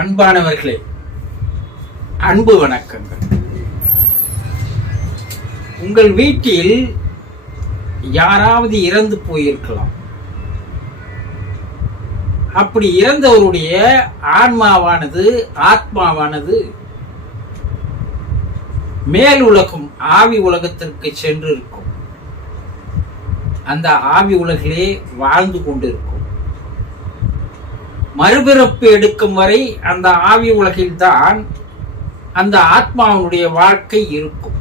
அன்பானவர்களே, அன்பு வணக்கங்கள். உங்கள் வீட்டில் யாராவது இறந்து போயிருக்கலாம். அப்படி இறந்தவருடைய ஆத்மாவானது மேல் உலகம் ஆவி உலகத்திற்கு சென்று இருக்கும். அந்த ஆவி உலகிலே வாழ்ந்து கொண்டிருக்கும். மறுபிறப்பு எடுக்கும் வரை அந்த ஆவி உலகில்தான் அந்த ஆத்மாவுடைய வாழ்க்கை இருக்கும்.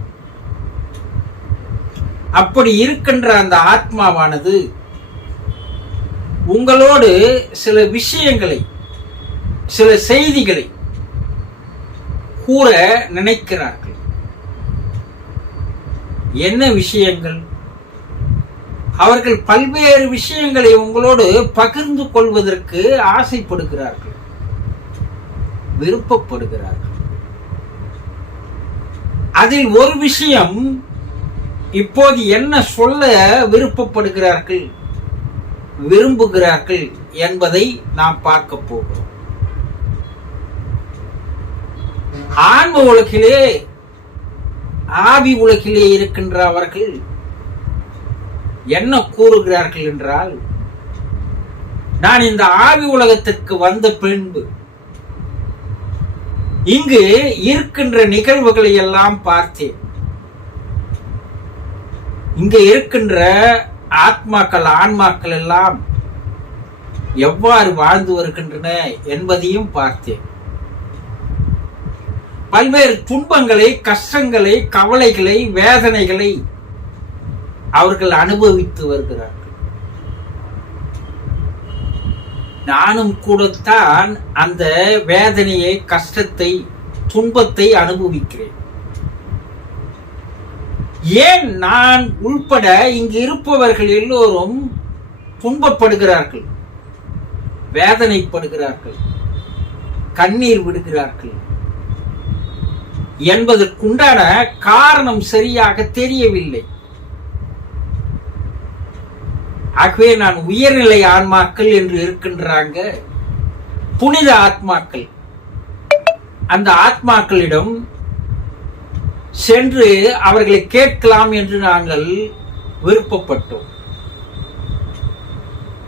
அப்படி இருக்கின்ற அந்த ஆத்மாவானது உங்களோடு சில விஷயங்களை, சில செய்திகளை கூற நினைக்கிறார்கள். என்ன விஷயங்கள்? அவர்கள் பல்வேறு விஷயங்களை உங்களோடு பகிர்ந்து கொள்வதற்கு ஆசைப்படுகிறார்கள், விருப்பப்படுகிறார்கள். அதில் ஒரு விஷயம், இப்போது என்ன சொல்ல விருப்பப்படுகிறார்கள், விரும்புகிறார்கள் என்பதை நாம் பார்க்க போகிறோம். ஆன்ம உலகிலே, ஆவி உலகிலே இருக்கின்ற அவர்கள் என்ன கூறுகிறார்கள் என்றால், நான் இந்த ஆவி உலகத்திற்கு வந்த பின்பு இங்கு இருக்கின்ற நிகழ்வுகளை எல்லாம் பார்த்தேன். இங்கு இருக்கின்ற ஆன்மாக்கள் எல்லாம் எவ்வாறு வாழ்ந்து வருகின்றன என்பதையும் பார்த்தேன். பல்வேறு துன்பங்களை, கஷ்டங்களை, கவலைகளை, வேதனைகளை அவர்கள் அனுபவித்து வருகிறார்கள். நானும் கூடத்தான் அந்த வேதனையை, கஷ்டத்தை, துன்பத்தை அனுபவிக்கிறேன். ஏன் நான் உள்பட இங்கு இருப்பவர்கள் எல்லோரும் துன்பப்படுகிறார்கள், வேதனைப்படுகிறார்கள், கண்ணீர் விடுகிறார்கள் என்பதற்குண்டான காரணம் சரியாக தெரியவில்லை. ஆகவே நான் உயர்நிலை ஆன்மாக்கள் என்று இருக்கின்றாங்க, புனித ஆத்மாக்கள். அந்த ஆத்மாக்களிடம் சென்று அவர்களை கேட்கலாம் என்று நாங்கள் விருப்பப்பட்டோம்.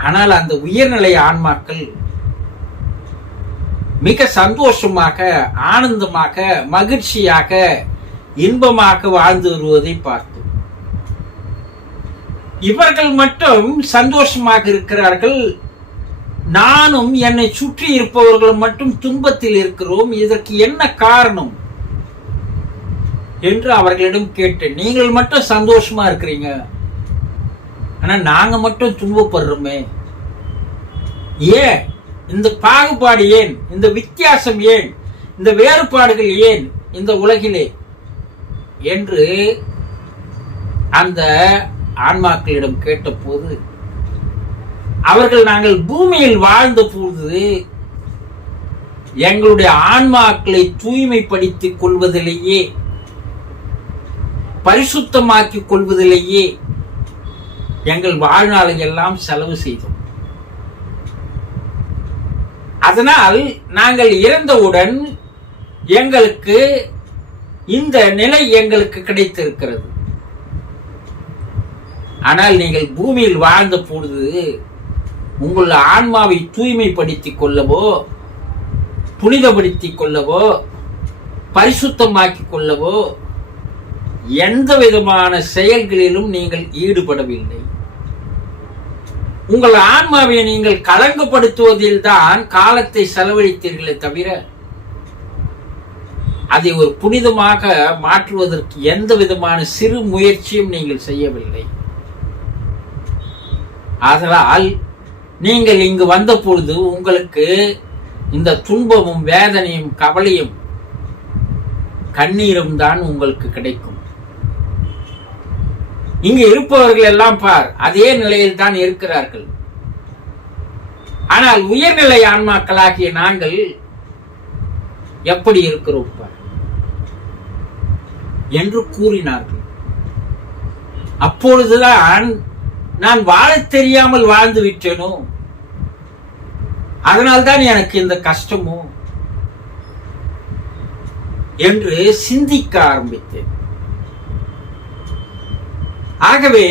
ஆனால் அந்த உயர்நிலை ஆன்மாக்கள் மிக சந்தோஷமாக, ஆனந்தமாக, மகிழ்ச்சியாக, இன்பமாக வாழ்ந்து வருவதை பார்த்தோம். இவர்கள் மட்டும் சந்தோஷமாக இருக்கிறார்கள், நானும் என்னை சுற்றி இருப்பவர்களும் மட்டும் துன்பத்தில் இருக்கிறோம். இதற்கு என்ன காரணம் என்று அவர்களிடம் கேட்டேன். நீங்கள் மட்டும் சந்தோஷமா இருக்கிறீங்க, ஆனா நாங்க மட்டும் துன்பப்படுறோமே, ஏன் இந்த பாகுபாடு, ஏன் இந்த வித்தியாசம், ஏன் இந்த வேறுபாடுகள், ஏன் இந்த உலகிலே என்று அந்த ஆன்மாக்களிடம் கேட்டபோது அவர்கள், நாங்கள் பூமியில் வாழ்ந்த போது எங்களுடைய ஆன்மாக்களை தூய்மைப்படுத்திக் கொள்வதிலேயே, பரிசுத்தமாக்கிக் கொள்வதிலேயே எங்கள் வாழ்நாளை எல்லாம் செலவு செய்தோம். அதனால் நாங்கள் இறந்தவுடன் எங்களுக்கு இந்த நிலை எங்களுக்கு கிடைத்திருக்கிறது. ஆனால் நீங்கள் பூமியில் வாழ்ந்த பொழுது உங்கள் ஆன்மாவை தூய்மைப்படுத்திக் கொள்ளவோ, புனிதப்படுத்திக் கொள்ளவோ, பரிசுத்தமாக்கிக் கொள்ளவோ எந்த விதமான செயல்களிலும் நீங்கள் ஈடுபடவில்லை. உங்கள் ஆன்மாவை நீங்கள் களங்கப்படுத்துவதில் தான் காலத்தை செலவழித்தீர்களே தவிர அதை ஒரு புனிதமாக மாற்றுவதற்கு எந்த விதமான சிறு முயற்சியும் நீங்கள் செய்யவில்லை. ஆதலால் நீங்கள் இங்கு வந்த பொழுது உங்களுக்கு இந்த துன்பமும், வேதனையும், கவலையும், கண்ணீரும் தான் உங்களுக்கு கிடைக்கும். இங்கு இருப்பவர்கள் எல்லாம் பார், அதே நிலையில் தான் இருக்கிறார்கள். ஆனால் உயர்நிலை ஆன்மாக்களாகிய நாங்கள் எப்படி இருக்கிறோம் என்று கூறினார்கள். அப்பொழுதுதான் நான் வாழ தெரியாமல் வாழ்ந்து விட்டேனோ, அதனால்தான் எனக்கு இந்த கஷ்டமோ என்று சிந்திக்க ஆரம்பித்தேன். ஆகவே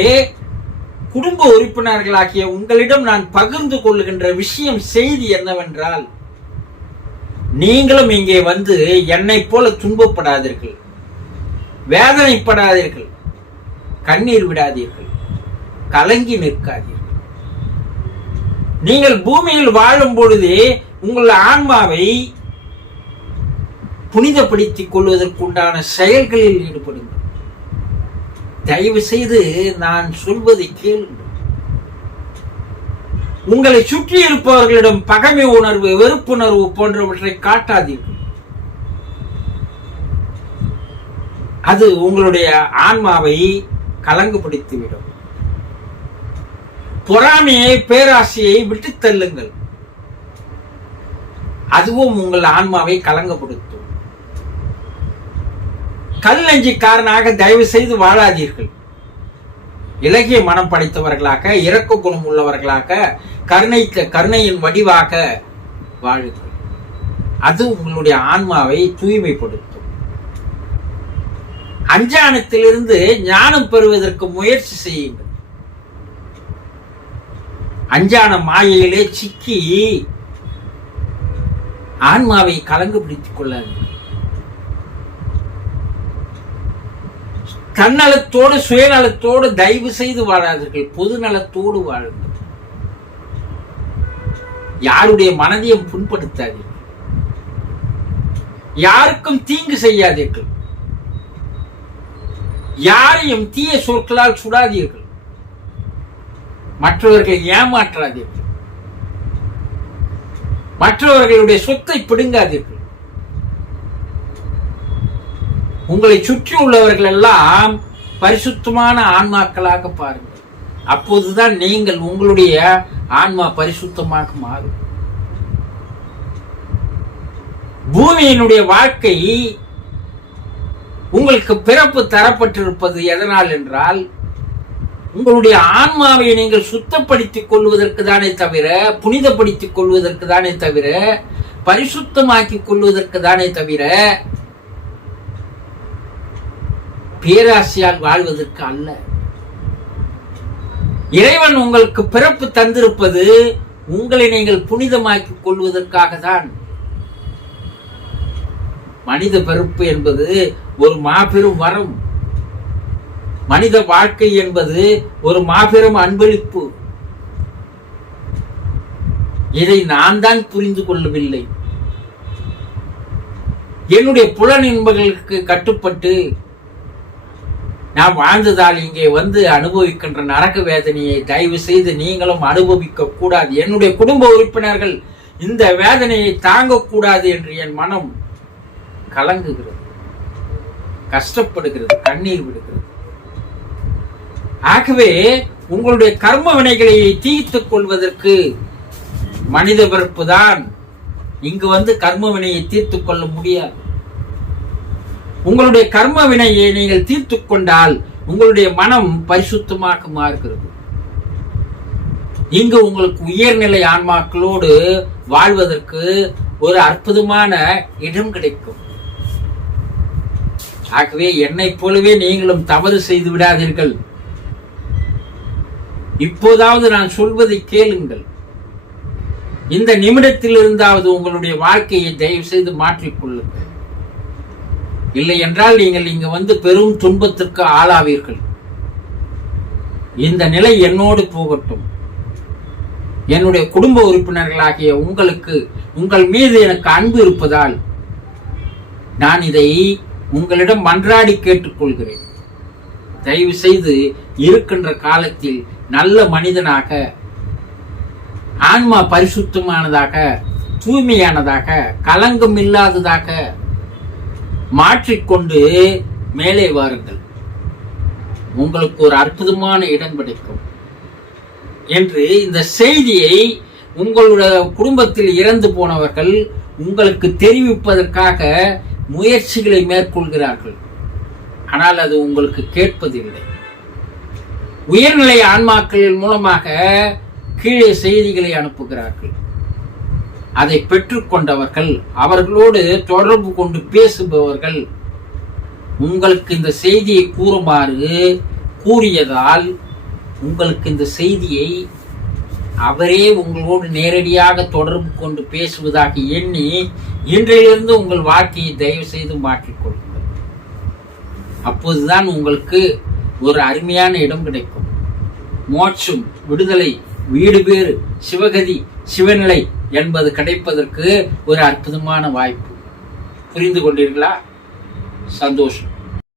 குடும்ப உறுப்பினர்களாகிய உங்களிடம் நான் பகிர்ந்து கொள்ளுகின்ற விஷயம், செய்தி என்னவென்றால், நீங்களும் இங்கே வந்து என்னை போல துன்பப்படாதீர்கள், வேதனைப்படாதீர்கள், கண்ணீர் விடாதீர்கள், கலங்கி நிற்காதீர்கள். நீங்கள் பூமியில் வாழும் பொழுதே உங்கள் ஆன்மாவை புனிதப்படுத்திக் கொள்வதற்குண்டான செயல்களில் ஈடுபடுங்கள். தயவு செய்து நான் சொல்வதை கேளுங்கள். உங்களை சுற்றி இருப்பவர்களிடம் பகைமை உணர்வு, வெறுப்புணர்வு போன்றவற்றை காட்டாதீர்கள். அது உங்களுடைய ஆன்மாவை கலங்குபடுத்திவிடும். பொறாமையை, பேராசையை விட்டு தள்ளுங்கள். அதுவும் உங்கள் ஆன்மாவை கலங்கப்படுத்தும். கல் நெஞ்சிக்காரனாக தயவு செய்து வாழாதீர்கள். இலகிய மனம் படைத்தவர்களாக, இரக்க குணம் உள்ளவர்களாக, கருணையின் வடிவாக வாழுங்கள். அது உங்களுடைய ஆன்மாவை தூய்மைப்படுத்தும். அஞ்ஞானத்திலிருந்து ஞானம் பெறுவதற்கு முயற்சி செய்யுங்கள். அஞ்ஞான மாயையிலே சிக்கி ஆன்மாவை கலங்குபிடித்துக் கொள்ளாதீர்கள். தன்னலத்தோடு, சுயநலத்தோடு தயவு செய்து வாழாதீர்கள். பொது நலத்தோடு வாழுங்கள். யாருடைய மனதையும் புண்படுத்தாதீர்கள். யாருக்கும் தீங்கு செய்யாதீர்கள். யாரையும் தீய சொற்களால் சுடாதீர்கள். மற்றவர்களை ஏமாற்றாதீர்கள். மற்றவர்களுடைய சொத்தை பிடுங்காதீர்கள். உங்களை சுற்றி உள்ளவர்கள் எல்லாம் பரிசுத்தமான ஆன்மாக்களாக பாருங்கள். அப்போதுதான் நீங்கள் உங்களுடைய ஆன்மா பரிசுத்தமாக மாறும். பூமியினுடைய வாழ்க்கை உங்களுக்கு பிறப்பு தரப்பட்டிருப்பது எதனால் என்றால், உங்களுடைய ஆன்மாவை நீங்கள் சுத்தப்படுத்திக் கொள்வதற்கு தானே தவிர, புனிதப்படுத்திக் கொள்வதற்கு தானே தவிர, பரிசுத்தமாக்கிக் கொள்வதற்கு தானே தவிர, பேராசையால் வாழ்வதற்கு அல்ல. இறைவன் உங்களுக்கு பிறப்பு தந்திருப்பது உங்களை நீங்கள் புனிதமாக்கிக் கொள்வதற்காக தான். மனித பிறப்பு என்பது ஒரு மாபெரும் வரம். மனித வாழ்க்கை என்பது ஒரு மாபெரும் அன்பளிப்பு. இதை நான் தான் புரிந்து கொள்ளவில்லை. என்னுடைய புலன் இன்பங்களுக்கு கட்டுப்பட்டு நான் வாழ்ந்ததால் இங்கே வந்து அனுபவிக்கின்ற நரக வேதனையை தயவு செய்து நீங்களும் அனுபவிக்க கூடாது. என்னுடைய குடும்ப உறுப்பினர்கள் இந்த வேதனையை தாங்கக்கூடாது என்று என் மனம் கலங்குகிறது, கஷ்டப்படுகிறது, கண்ணீர் விடுகிறது. ஆகவே உங்களுடைய கர்ம வினைகளை தீர்த்துக் கொள்வதற்கு மனித பிறப்பு தான். இங்கு வந்து கர்ம வினையை தீர்த்துக் கொள்ள முடியாது. உங்களுடைய கர்ம வினையை நீங்கள் தீர்த்துக் கொண்டால் உங்களுடைய மனம் பரிசுத்தமாக மாறுகிறது. இங்கு உங்களுக்கு உயர்நிலை ஆன்மாக்களோடு வாழ்வதற்கு ஒரு அற்புதமான இடம் கிடைக்கும். ஆகவே என்னை போலவே நீங்களும் தவறு செய்து விடாதீர்கள். இப்போதாவது நான் சொல்வதை கேளுங்கள். இந்த நிமிடத்தில் இருந்தாவது உங்களுடைய வாழ்க்கையை தயவு செய்து மாற்றிக்கொள்ளுங்கள். இல்லை என்றால் நீங்கள் இங்கு வந்து பெரும் துன்பத்திற்கு ஆளாவீர்கள். இந்த நிலை என்னோடு போகட்டும். என்னுடைய குடும்ப உறுப்பினர்களாகிய உங்களுக்கு உங்கள் மீது எனக்கு அன்பு இருப்பதால் நான் இதை உங்களிடம் மன்றாடி கேட்டுக்கொள்கிறேன். தயவு செய்து இருக்கின்ற காலத்தில் நல்ல மனிதனாக, ஆன்மா பரிசுத்தமானதாக, தூய்மையானதாக, களங்கம் இல்லாததாக மாற்றிக்கொண்டு மேலே வாருங்கள். உங்களுக்கு ஒரு அற்புதமான இடம் கிடைக்கும் என்று இந்த செய்தியை உங்களுடைய குடும்பத்தில் இறந்து போனவர்கள் உங்களுக்கு தெரிவிப்பதற்காக முயற்சிகளை மேற்கொள்கிறார்கள். ஆனால் அது உங்களுக்கு கேட்பதில்லை. உயர்நிலை ஆன்மாக்களின் மூலமாக கீழே செய்திகளை அனுப்புகிறார்கள். அதை பெற்றுக்கொண்டவர்கள், அவர்களோடு தொடர்பு கொண்டு பேசுபவர்கள் உங்களுக்கு இந்த செய்தியை கூறியதால் உங்களுக்கு இந்த செய்தியை அவரே உங்களோடு நேரடியாக தொடர்பு கொண்டு பேசுவதாக எண்ணி இன்றிலிருந்து உங்கள் வாழ்க்கையை தயவு செய்து மாற்றிக்கொள்ளுங்கள். அப்போதுதான் உங்களுக்கு ஒரு அருமையான இடம் கிடைக்கும். மோட்சம், விடுதலை, வீடு பேறு, சிவகதி, சிவநிலை என்பது கிடைப்பதற்கு ஒரு அற்புதமான வாய்ப்பு. புரிந்து கொண்டீர்களா? சந்தோஷம்.